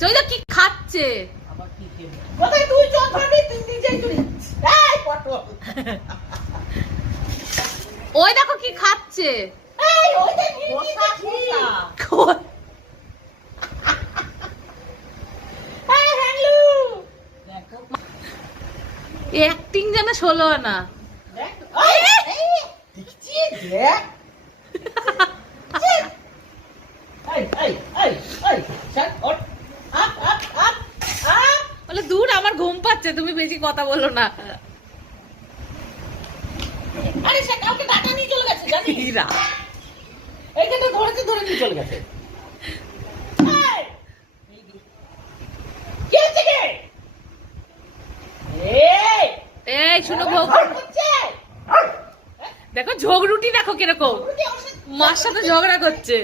করছে। ওই তো কি খাচ্ছে। কোথায় তুই চল ধরবি, তুই নিজেই তুই। এই পটল। ওই দেখো কি খাচ্ছে। এই ওই যে খোসা খোসা। এই হ্যাংলু। দেখো অ্যাক্টিং যেন ষোলো না। দেখ এই দেখছি দেখ। বলে দূর আমার ঘুম পাচ্ছে, তুমি বেশি কথা বলো না। আরে সে কাউকে টাকা নিয়ে চলে গেছে জানিস? হীরা। এইখানে ধরে নিয়ে চলে গেছে। কি হচ্ছে কে? এই শুনো ভোগ। দেখো ঝগড়ুটি দেখো কিরকম মার সাথে ঝগড়া করছে।